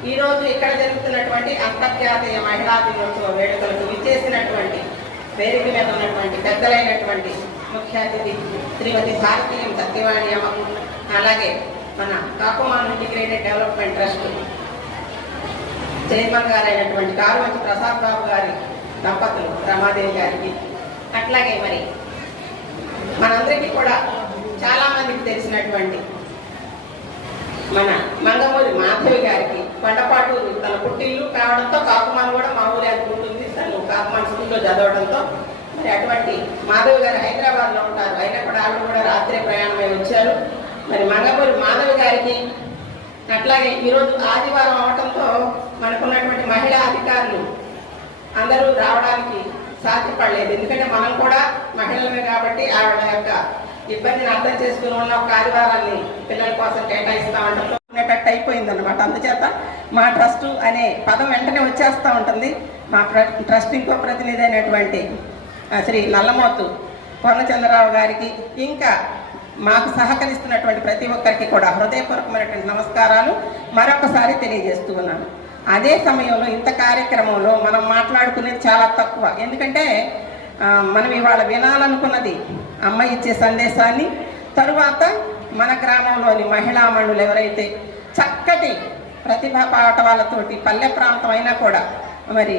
ఈ రోజు ఇక్కడ జరుగుతున్నటువంటి అంతర్జాతీయ మహిళా దినోత్సవ వేడుకలకు విచ్చేసినటువంటి వేదిక మీద ఉన్నటువంటి పెద్దలైనటువంటి ముఖ్య అతిథి శ్రీమతి భారతీయం సత్యవాణి అమ్మ అలాగే మన Kakumanu integrated development trust chairman గారైనటువంటి Karumanchi Prasad Babu గారి దంపతులు రమాదేవి గారికి అట్లాగే మరి మనందరికీ కూడా చాలామందికి తెలిసినటువంటి మన మంగమూరి మాధవి గారికి కొండపాటు తన పుట్టిల్లు కావడంతో కాకుమాన్ కూడా మా ఊరే అనుకుంటుంది తను కాకుమాన్ స్కూల్లో చదవడంతో. మరి అటువంటి మాధవి గారు హైదరాబాద్లో ఉంటారు. అయినా కూడా ఆవిడ కూడా రాత్రి ప్రయాణమై వచ్చారు. మరి మంగపూరి మాధవి గారికి అట్లాగే ఈరోజు ఆదివారం అవటంతో మనకున్నటువంటి మహిళా అధికారులు అందరూ రావడానికి సాధ్యపడలేదు. ఎందుకంటే మనం కూడా మహిళలమే కాబట్టి ఆవిడ యొక్క ఇబ్బందిని అర్థం చేసుకుని ఉన్న ఒక ఆదివారాన్ని పిల్లల కోసం కేటాయిస్తామంటే ఉండటం అయిపోయింది అనమాట అందుచేత మా ట్రస్ట్ అనే పదం వెంటనే వచ్చేస్తూ ఉంటుంది. మా ట్రస్ట్ ఇంకో ప్రతినిధి అయినటువంటి ఆ, శ్రీ నల్లమోతు పూర్ణచంద్రరావు గారికి ఇంకా మాకు సహకరిస్తున్నటువంటి ప్రతి ఒక్కరికి కూడా హృదయపూర్వకమైనటువంటి నమస్కారాలు మరొకసారి తెలియజేస్తూ ఉన్నాను. అదే సమయంలో ఇంత కార్యక్రమంలో మనం మాట్లాడుకునేది చాలా తక్కువ. ఎందుకంటే మనం ఇవాళ వినాలనుకున్నది అమ్మ ఇచ్చే సందేశాన్ని తరువాత మన గ్రామంలోని మహిళా మండలు ఎవరైతే చక్కటి ప్రతిభా పాఠవాలతోటి పల్లె ప్రాంతం అయినా కూడా మరి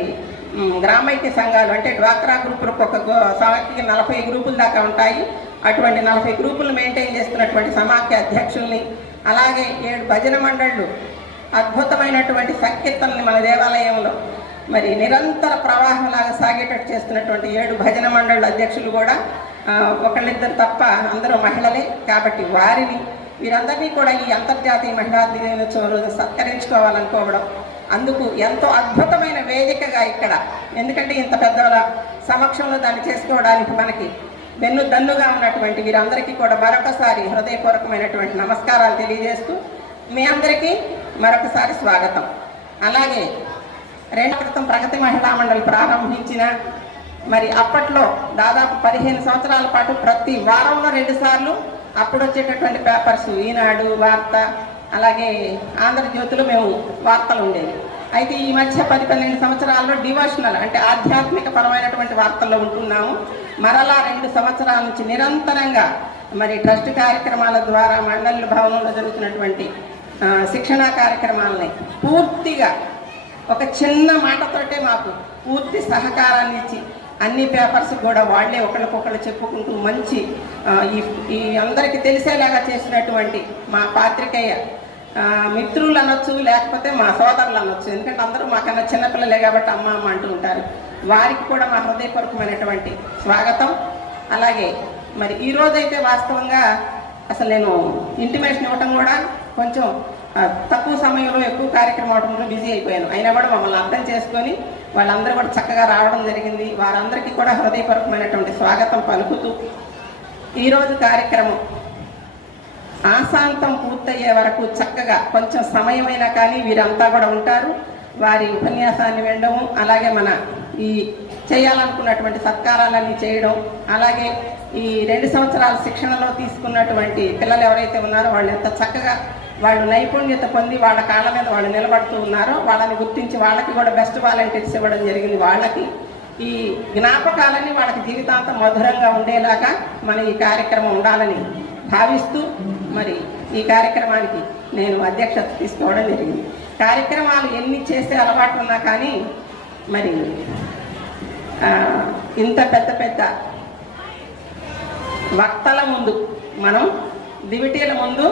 గ్రామైక్య సంఘాలు అంటే డ్వాక్రా గ్రూపులకు ఒక సంవత్సరానికి నలభై గ్రూపుల దాకా ఉంటాయి. అటువంటి నలభై గ్రూపులు మెయింటైన్ చేస్తున్నటువంటి సమాఖ్య అధ్యక్షుల్ని అలాగే ఏడు భజన మండళ్ళు అద్భుతమైనటువంటి సంకీర్తనని మన దేవాలయంలో మరి నిరంతర ప్రవాహంలాగా సాగేటట్టు చేస్తున్నటువంటి ఏడు భజన మండళ్ళ అధ్యక్షులు కూడా ఒకళ్ళిద్దరు తప్ప అందరూ మహిళలే కాబట్టి వారిని వీరందరినీ కూడా ఈ అంతర్జాతీయ మహిళా దినోత్సవం రోజు సత్కరించుకోవాలనుకోవడం అందుకు ఎంతో అద్భుతమైన వేదికగా ఇక్కడ. ఎందుకంటే ఇంత పెద్దల సమక్షంలో దాన్ని చేసుకోవడానికి మనకి వెన్ను దన్నుగా ఉన్నటువంటి వీరందరికీ కూడా మరొకసారి హృదయపూర్వకమైనటువంటి నమస్కారాలు తెలియజేస్తూ మీ అందరికీ మరొకసారి స్వాగతం. అలాగే రెండు క్రితం ప్రగతి మహిళా మండలి ప్రారంభించిన మరి అప్పట్లో దాదాపు పదిహేను సంవత్సరాల పాటు ప్రతి వారంలో రెండు సార్లు అప్పుడు వచ్చేటటువంటి పేపర్స్ ఈనాడు వార్త అలాగే ఆంధ్రజ్యోతిలో మేము వార్తలు ఉండేవి. అయితే ఈ మధ్య పది పన్నెండు సంవత్సరాల్లో డివోషనల్ అంటే ఆధ్యాత్మిక పరమైనటువంటి వార్తల్లో ఉంటున్నాము. మరలా రెండు సంవత్సరాల నుంచి నిరంతరంగా మరి ట్రస్ట్ కార్యక్రమాల ద్వారా మండల భవనంలో జరుగుతున్నటువంటి శిక్షణా కార్యక్రమాలని పూర్తిగా ఒక చిన్న మాటతోటే మాకు పూర్తి సహకారాన్ని ఇచ్చి అన్ని పేపర్స్ కూడా వాళ్ళే ఒకరికొకళ్ళు చెప్పుకుంటూ మంచి ఈ ఈ అందరికీ తెలిసేలాగా చేసినటువంటి మా పాత్రికేయ మిత్రులు అనొచ్చు లేకపోతే మా సోదరులు అనొచ్చు ఎందుకంటే అందరూ మాకన్నా చిన్నపిల్లలే కాబట్టి అమ్మ అమ్మ అంటూ ఉంటారు. వారికి కూడా మా హృదయపూర్వకమైనటువంటి స్వాగతం. అలాగే మరి ఈరోజైతే వాస్తవంగా అసలు నేను ఇంటిమేషన్ ఇవ్వటం కూడా కొంచెం తక్కువ సమయంలో ఎక్కువ కార్యక్రమం అవడంలో బిజీ అయిపోయాను. అయినా కూడా మమ్మల్ని అర్థం చేసుకొని వాళ్ళందరూ కూడా చక్కగా రావడం జరిగింది. వారందరికీ కూడా హృదయపూర్వకమైనటువంటి స్వాగతం పలుకుతూ ఈరోజు కార్యక్రమం ఆశాంతం పూర్తయ్యే వరకు చక్కగా కొంచెం సమయమైనా కానీ వీరంతా కూడా ఉంటారు. వారి ఉపన్యాసాన్ని వినడము అలాగే మన ఈ చేయాలనుకున్నటువంటి సత్కారాలన్నీ చేయడం అలాగే ఈ రెండు సంవత్సరాల శిక్షణలో తీసుకున్నటువంటి పిల్లలు ఎవరైతే ఉన్నారో వాళ్ళు ఎంత చక్కగా వాళ్ళు నైపుణ్యత పొంది వాళ్ళ కాళ్ళ మీద వాళ్ళు నిలబడుతూ ఉన్నారో వాళ్ళని గుర్తించి వాళ్ళకి కూడా బెస్ట్ వాలంటీర్స్ ఇవ్వడం జరిగింది. వాళ్ళకి ఈ జ్ఞాపకాలని వాళ్ళకి జీవితాంతం మధురంగా ఉండేలాగా మన ఈ కార్యక్రమం ఉండాలని భావిస్తూ మరి ఈ కార్యక్రమానికి నేను అధ్యక్షత తీసుకోవడం జరిగింది. కార్యక్రమాలు ఎన్ని చేసే అలవాటు ఉన్నా కానీ మరి ఇంత పెద్ద పెద్ద వక్తల ముందు మనం దివిటీల ముందు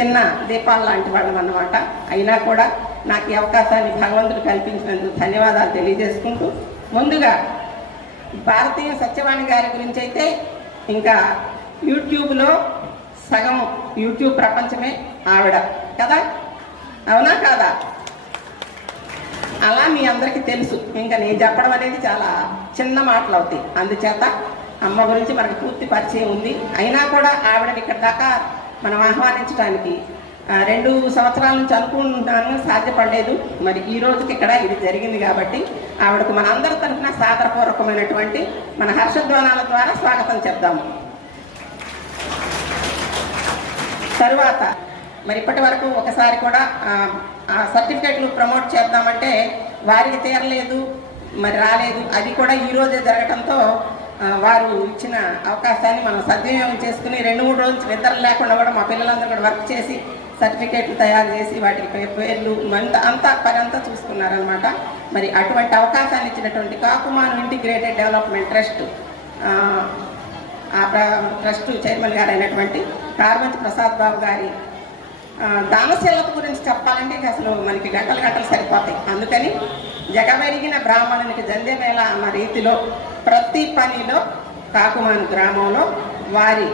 చిన్న దీపాలు లాంటి వాళ్ళం అన్నమాట. అయినా కూడా నాకు ఈ అవకాశాన్ని భగవంతుడు కల్పించినందుకు ధన్యవాదాలు తెలియజేసుకుంటూ ముందుగా భారతీయ సత్యవాణి గారి గురించి అయితే ఇంకా యూట్యూబ్లో సగం యూట్యూబ్ ప్రపంచమే ఆవిడ. కదా? అవునా కాదా? అలా మీ అందరికీ తెలుసు. ఇంకా నేను చెప్పడం అనేది చాలా చిన్న మాటలు అవుతాయి. అందుచేత అమ్మ గురించి మనకు పూర్తి పరిచయం ఉంది. అయినా కూడా ఆవిడని ఇక్కడ దాకా మనం ఆహ్వానించడానికి రెండు సంవత్సరాల నుంచి అనుకుంటాను సాధ్యపడలేదు. మరి ఈ రోజుకి ఇక్కడ ఇది జరిగింది కాబట్టి ఆవిడకు మన అందరి తరఫున సాదరపూర్వకమైనటువంటి మన హర్షధ్వానాల ద్వారా స్వాగతం చెప్దాము. తరువాత మరి ఇప్పటి వరకు ఒకసారి కూడా ఆ, సర్టిఫికేట్లు సర్టిఫికెట్లు ప్రమోట్ చేద్దామంటే వారికి తీరలేదు మరి రాలేదు. అది కూడా ఈరోజే జరగడంతో వారు ఇచ్చిన అవకాశాన్ని మనం సద్వినియోగం చేసుకుని రెండు మూడు రోజులు నిద్ర లేకుండా కూడా మా పిల్లలందరూ కూడా వర్క్ చేసి సర్టిఫికేట్లు తయారు చేసి వాటికి పే- పేర్లు అంత అంతా పని అంతా చూసుకున్నారనమాట మరి అటువంటి అవకాశాన్ని ఇచ్చినటువంటి కాకుమాను ఇంటిగ్రేటెడ్ డెవలప్మెంట్ ట్రస్ట్ ఆ, ట్రస్ట్ చైర్మన్ గారు అయినటువంటి కార్మంచి ప్రసాద్ బాబు గారి దానశీలత గురించి చెప్పాలంటే అసలు మనకి గంటలు గంటలు సరిపోతాయి. అందుకని జగమెరిగిన బ్రాహ్మణునికి జంధ్యమేళ అన్న రీతిలో ప్రతి పనిలో కాకుమాను గ్రామంలో వారి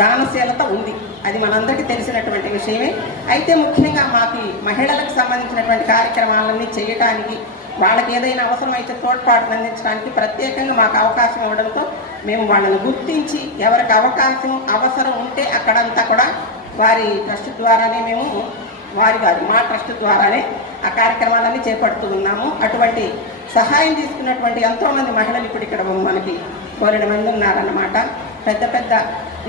దానశీలత ఉంది. అది మనందరికీ తెలిసినటువంటి విషయమే. అయితే ముఖ్యంగా మాకు మహిళలకు సంబంధించినటువంటి కార్యక్రమాలన్నీ చేయటానికి వాళ్ళకి ఏదైనా అవసరం అయితే తోడ్పాటును అందించడానికి ప్రత్యేకంగా మాకు అవకాశం ఇవ్వడంతో మేము వాళ్ళని గుర్తించి ఎవరికి అవకాశం అవసరం ఉంటే అక్కడంతా కూడా వారి ట్రస్ట్ ద్వారానే మేము వారి కాదు మా ట్రస్ట్ ద్వారానే ఆ కార్యక్రమాలన్నీ చేపడుతూ ఉన్నాము. అటువంటి సహాయం తీసుకున్నటువంటి ఎంతోమంది మహిళలు ఇప్పుడు ఇక్కడ మనకి కోరిన మంది ఉన్నారన్నమాట. పెద్ద పెద్ద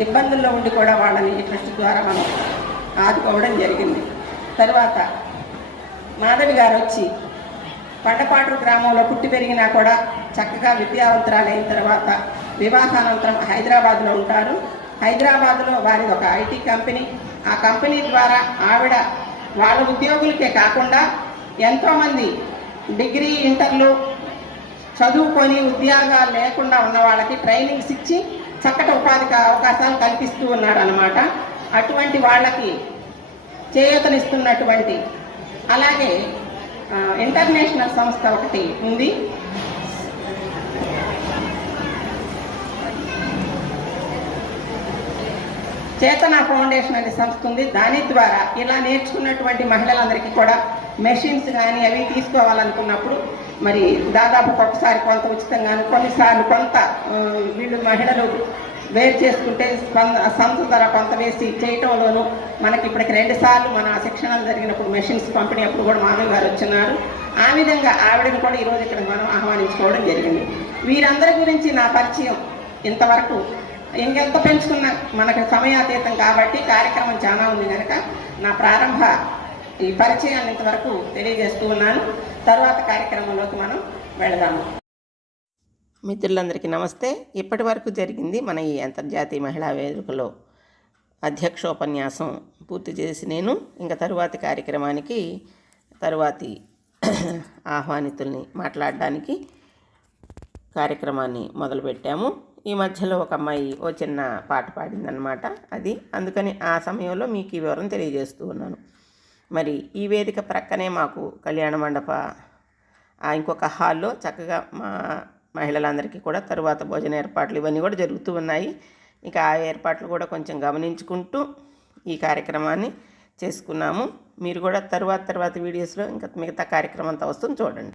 ఇబ్బందుల్లో ఉండి కూడా వాళ్ళని ఈ ట్రస్ట్ ద్వారా మనం ఆదుకోవడం జరిగింది. తర్వాత మాధవి గారు వచ్చి పండపాటు గ్రామంలో పుట్టి పెరిగినా కూడా చక్కగా విద్యావంతురాలైన తర్వాత వివాహానంతరం హైదరాబాద్లో ఉంటారు. హైదరాబాద్లో వారిది ఒక ఐటీ కంపెనీ. ఆ కంపెనీ ద్వారా ఆవిడ వాళ్ళ ఉద్యోగులకే కాకుండా ఎంతోమంది డిగ్రీ ఇంటర్లు చదువుకొని ఉద్యోగాలు లేకుండా ఉన్న వాళ్ళకి ట్రైనింగ్స్ ఇచ్చి చక్కటి ఉపాధి అవకాశాలు కల్పిస్తూ ఉన్నాడు అనమాట అటువంటి వాళ్ళకి చేయూతనిస్తున్నటువంటి అలాగే ఇంటర్నేషనల్ సంస్థ ఒకటి ఉంది. చేతన ఫౌండేషన్ అనే సంస్థ ఉంది. దాని ద్వారా ఇలా నేర్చుకున్నటువంటి మహిళలందరికీ కూడా మెషిన్స్ కానీ అవి తీసుకోవాలనుకున్నప్పుడు మరి దాదాపు ఒకసారి కొంత ఉచితంగాను కొన్నిసార్లు కొంత వీళ్ళు మహిళలు వేరు చేసుకుంటే సంస్థ ధర కొంత వేసి చేయటంలోనూ మనకి ఇప్పటికి రెండు సార్లు మన శిక్షణలు జరిగినప్పుడు మెషిన్స్ పంపిణీ అప్పుడు కూడా మామయ్య గారు వచ్చినారు. ఆ విధంగా ఆవిడని కూడా ఈరోజు ఇక్కడ మనం ఆహ్వానించుకోవడం జరిగింది. వీరందరి గురించి నా పరిచయం ఇంతవరకు ఇంకెంత పెంచుకున్నా మనకు సమయాతీతం కాబట్టి కార్యక్రమం చాలా ఉంది కనుక నా ప్రారంభ ఈ పరిచయాన్ని ఇంతవరకు తెలియజేస్తూ ఉన్నాను. తర్వాత కార్యక్రమంలోకి మనం వెళదాము. మిత్రులందరికీ నమస్తే. ఇప్పటి వరకు జరిగింది మన ఈ అంతర్జాతీయ మహిళా వేదికలో అధ్యక్షోపన్యాసం పూర్తి చేసి నేను ఇంకా తరువాతి కార్యక్రమానికి తరువాతి ఆహ్వానితుల్ని మాట్లాడడానికి కార్యక్రమాన్ని మొదలుపెట్టాము. ఈ మధ్యలో ఒక అమ్మాయి ఓ చిన్న పాట పాడిందనమాట అది. అందుకని ఆ సమయంలో మీకు ఈ వివరం తెలియజేస్తూ ఉన్నాను. మరి ఈ వేదిక ప్రక్కనే మాకు కళ్యాణ మండప ఆ ఇంకొక హాల్లో చక్కగా మా మహిళలందరికీ కూడా తరువాత భోజన ఏర్పాట్లు ఇవన్నీ కూడా జరుగుతూ ఉన్నాయి. ఇంకా ఆ ఏర్పాట్లు కూడా కొంచెం గమనించుకుంటూ ఈ కార్యక్రమాన్ని చేసుకున్నాము. మీరు కూడా తరువాత తర్వాత వీడియోస్లో ఇంకా మిగతా కార్యక్రమం అంతా వస్తుంది చూడండి.